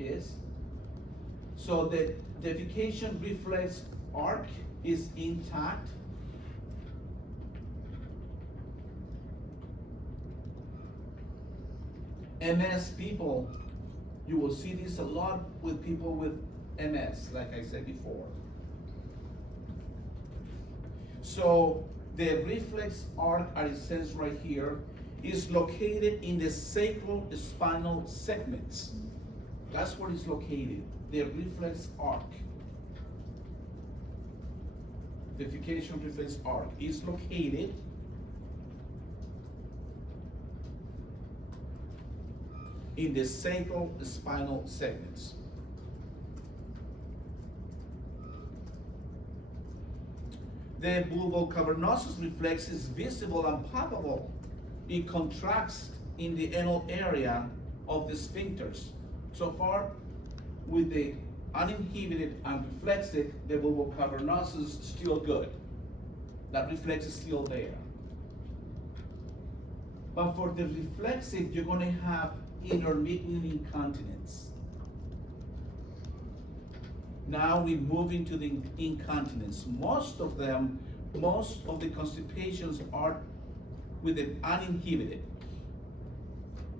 is. So the defecation reflex arc is intact. MS people, you will see this a lot with people with MS, like I said before. So the reflex arc, as it says right here, is located in the sacrospinal segments. That's where it's located, the reflex arc. Defecation reflex arc is located in the sacrospinal segments. The bulbocavernosus reflex is visible and palpable. It contracts in the anal area of the sphincters. So far, with the uninhibited and reflexive, the bulbocavernosus is still good. That reflex is still there. But for the reflexive, you're going to have intermittent incontinence. Now we move into the incontinence. Most of the constipations are with the uninhibited.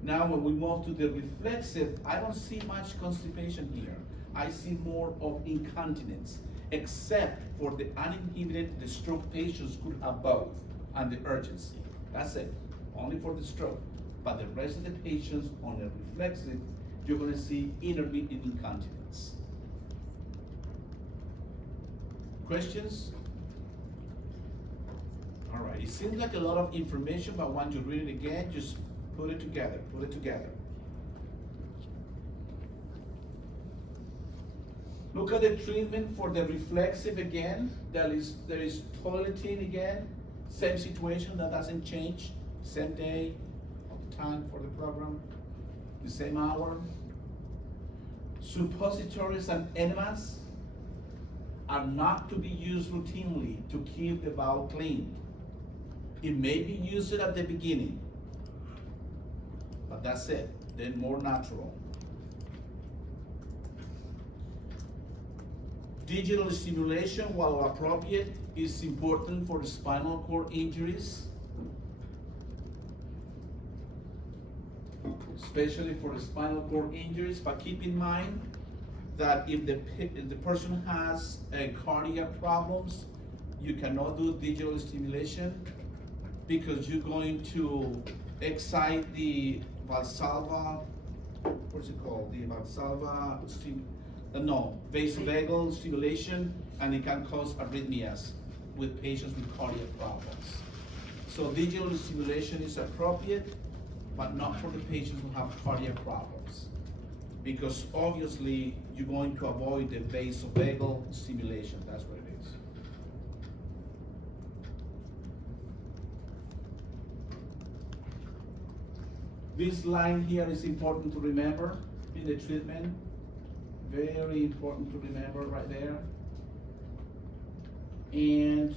Now when we move to the reflexive, I don't see much constipation here. I see more of incontinence, except for the uninhibited, the stroke patients could have both, and the urgency. That's it, only for the stroke. But the rest of the patients on the reflexive, you're going to see intermittent incontinence. Questions? All right, it seems like a lot of information, but once you read it again, just put it together, Look at the treatment for the reflexive again. There is toileting again, same situation, that doesn't change, same day, time for the program, the same hour. Suppositories and enemas are not to be used routinely to keep the bowel clean. It may be used at the beginning, but that's it, then more natural. Digital stimulation, while appropriate, is important for spinal cord injuries, especially for the spinal cord injuries, but keep in mind that if the person has cardiac problems, you cannot do digital stimulation because you're going to excite the Valsalva, what's it called? The Valsalva, vasovagal stimulation, and it can cause arrhythmias with patients with cardiac problems. So digital stimulation is appropriate, but not for the patients who have cardiac problems, because obviously you're going to avoid the vasovagal stimulation. That's what it is. This line here is important to remember in the treatment. Very important to remember right there. And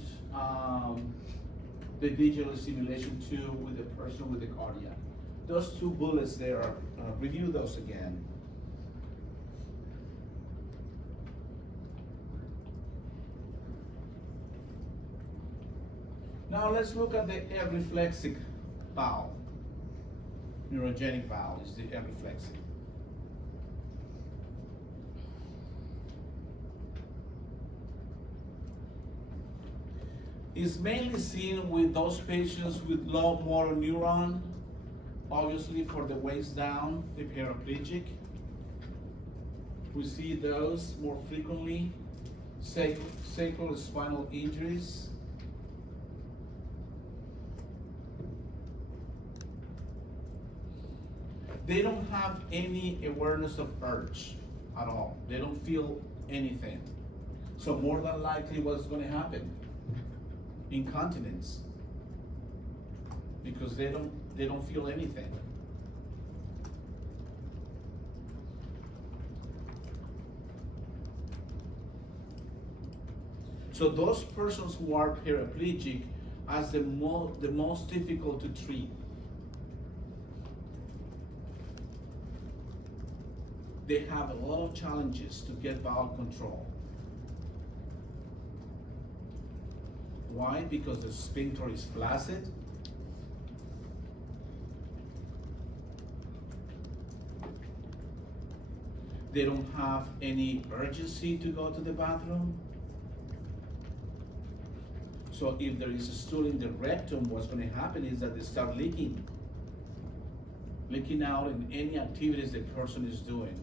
the digital stimulation too with the person with the cardiac. Those two bullets there, review those again. Now let's look at the reflexive bowel. Neurogenic bowel is the reflexive. It's mainly seen with those patients with low motor neuron, obviously for the waist down, the paraplegic. We see those more frequently, sacral spinal injuries. They don't have any awareness of urge at all. They don't feel anything. So more than likely what's going to happen? Incontinence, because they don't feel anything. So those persons who are paraplegic are the most difficult to treat. they have a lot of challenges to get bowel control. Why? Because the sphincter is flaccid. They don't have any urgency to go to the bathroom. So if there is a stool in the rectum, what's going to happen is that they start leaking out in any activities the person is doing.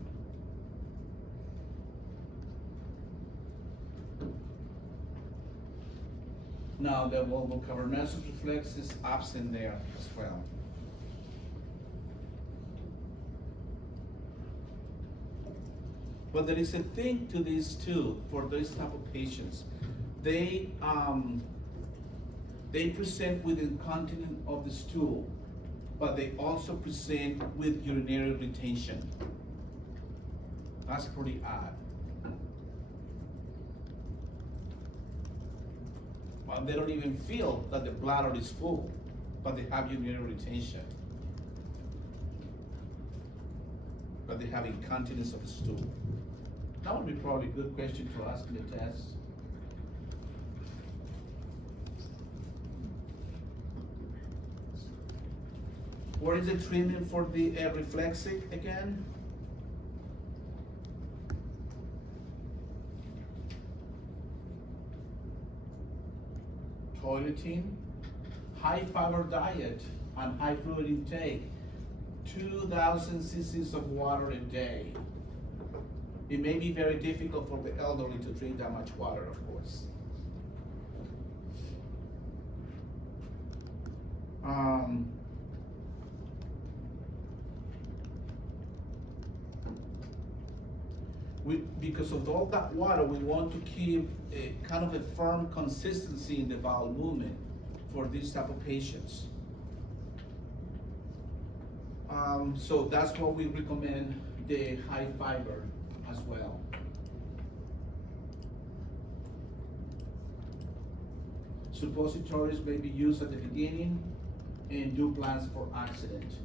Now the vulvocavernosus reflex is absent there as well. But there is a thing to this too for these type of patients. They present with incontinence of the stool, but they also present with urinary retention. That's pretty odd. Well, they don't even feel that the bladder is full, but they have urinary retention. But they have incontinence of the stool. That would be probably a good question to ask in the test. What is the treatment for the reflexic again? Toileting, high fiber diet, and high fluid intake. 2,000 cc's of water a day. It may be very difficult for the elderly to drink that much water, of course. Because of all that water, we want to keep a kind of a firm consistency in the bowel movement for these type of patients. So that's what we recommend, the high fiber as well. Suppositories may be used at the beginning, and do plans for accidents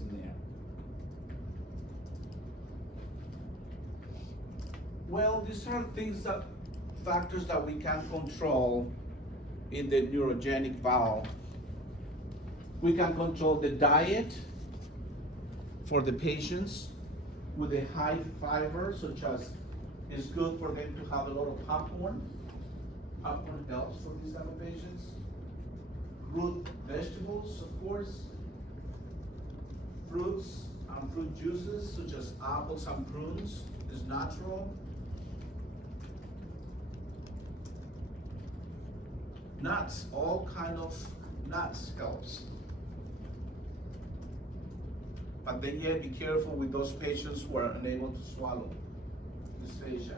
in there. Well, these are factors that we can control in the neurogenic bowel. We can control the diet for the patients with a high fiber, such as it's good for them to have a lot of popcorn. Popcorn helps for these type of patients. Root vegetables, of course. Fruits and fruit juices, such as apples and prunes, is natural. Nuts, all kind of nuts helps. But then yet be careful with those patients who are unable to swallow, dysphagia.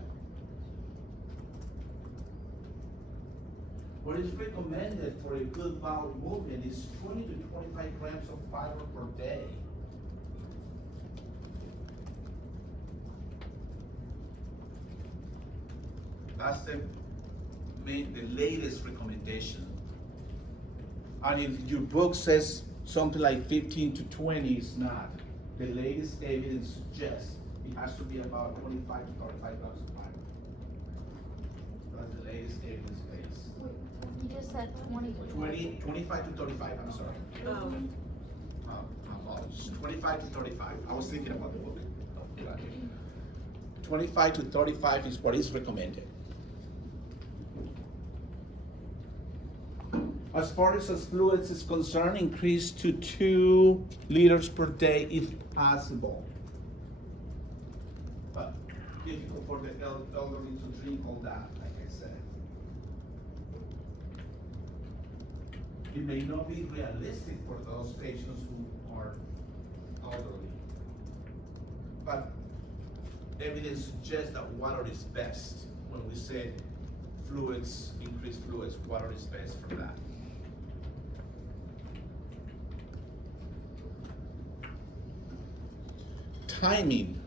What is recommended for a good bowel movement is 20 to 25 grams of fiber per day. That's the latest recommendation. And if your book says something like 15 to 20, it's not. The latest evidence suggests it has to be about 25 to 35 grams of fiber. That's the latest evidence base. You just said 25 to 35, I'm sorry. Apologies. 25 to 35. I was thinking about the book. 25 to 35 is what is recommended. As far as fluids is concerned, increase to 2 liters per day if possible. But difficult for the elderly to drink all that, like I said. It may not be realistic for those patients who are elderly. But evidence suggests that water is best. When we said fluids, increased fluids, water is best for that. Timing.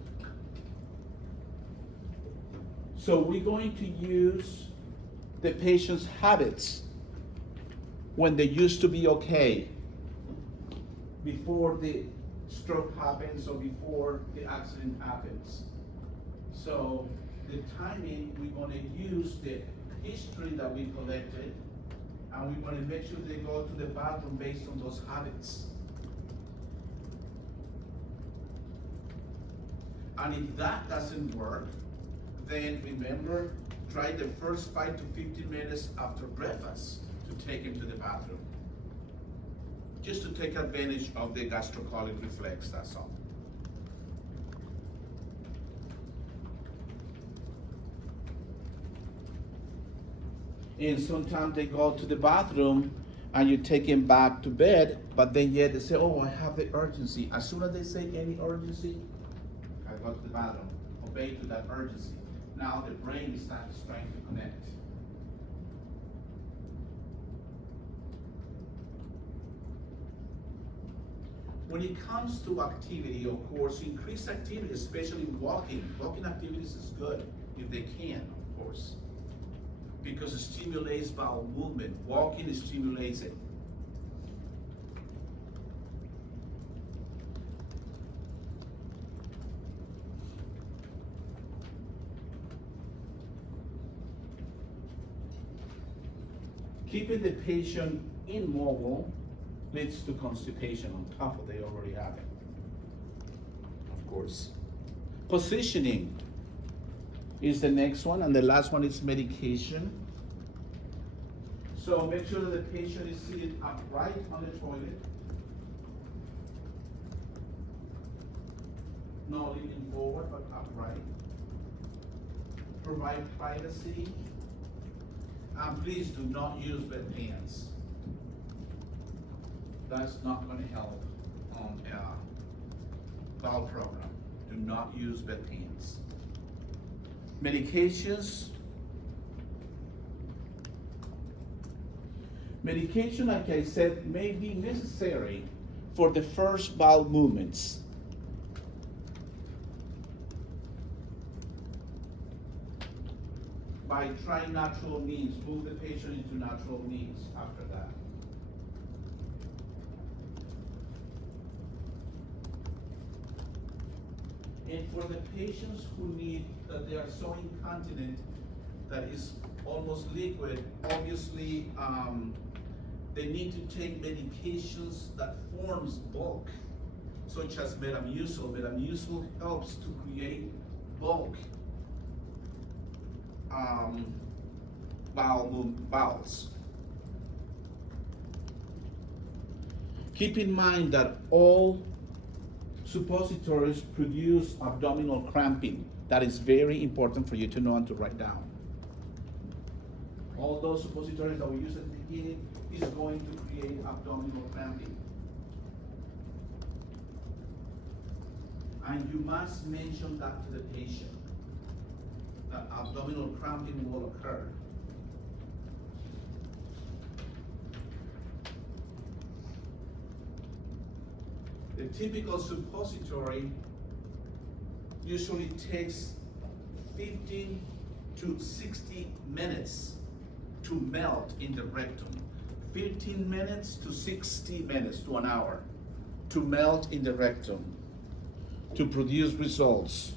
So we're going to use the patient's habits when they used to be okay, before the stroke happens or before the accident happens. So the timing, we're going to use the history that we collected, and we're going to make sure they go to the bathroom based on those habits. And if that doesn't work, then remember, try the first 5 to 15 minutes after breakfast to take him to the bathroom. Just to take advantage of the gastrocolic reflex, that's all. And sometimes they go to the bathroom and you take him back to bed, but then yet they say, oh, I have the urgency. As soon as they say any urgency, I go to the bathroom, obey to that urgency. Now the brain starts trying to connect. When it comes to activity, of course, increased activity, especially walking. Walking activities is good if they can, of course, because it stimulates bowel movement. Walking stimulates it. Keeping the patient immobile leads to constipation on top of they already have it, of course. Positioning is the next one, and the last one is medication. So make sure that the patient is seated upright on the toilet, not leaning forward, but upright. Provide privacy, and please do not use bedpans. That's not going to help on a bowel program. Do not use bedpans. Medications. Medication, like I said, may be necessary for the first bowel movements. By trying natural means, move the patient into natural means after that. And for the patients who need, that they are so incontinent that is almost liquid, obviously they need to take medications that forms bulk, such as Metamucil. Metamucil helps to create bulk bowels. Keep in mind that all suppositories produce abdominal cramping. That is very important for you to know and to write down. All those suppositories that we use at the beginning is going to create abdominal cramping. And you must mention that to the patient, that abdominal cramping will occur. The typical suppository usually takes 15 to 60 minutes to melt in the rectum. 15 minutes to 60 minutes to an hour to melt in the rectum to produce results.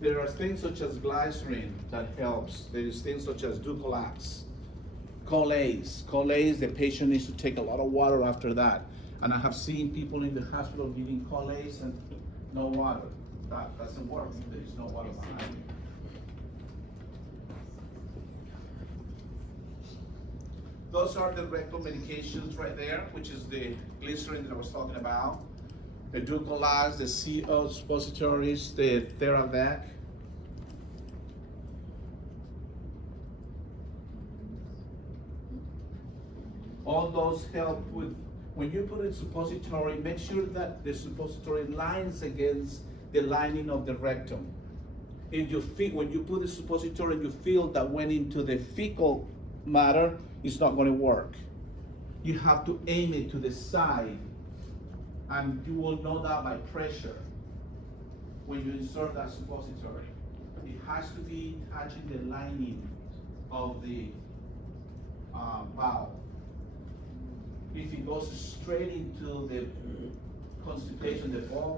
There are things such as glycerin that helps. There is things such as Dulcolax. Colace, the patient needs to take a lot of water after that. And I have seen people in the hospital giving Colace and no water. That doesn't work. There is no water behind it. Those are the rectal medications right there, which is the glycerin that I was talking about. The Dulcolax, the CO suppositories, the Theravac. All those help with, when you put a suppository, make sure that the suppository lines against the lining of the rectum. If you feel, when you put the suppository and you feel that went into the fecal matter, it's not going to work. You have to aim it to the side, and you will know that by pressure when you insert that suppository. It has to be touching the lining of the bowel. if it goes straight into the constipation, the bowel,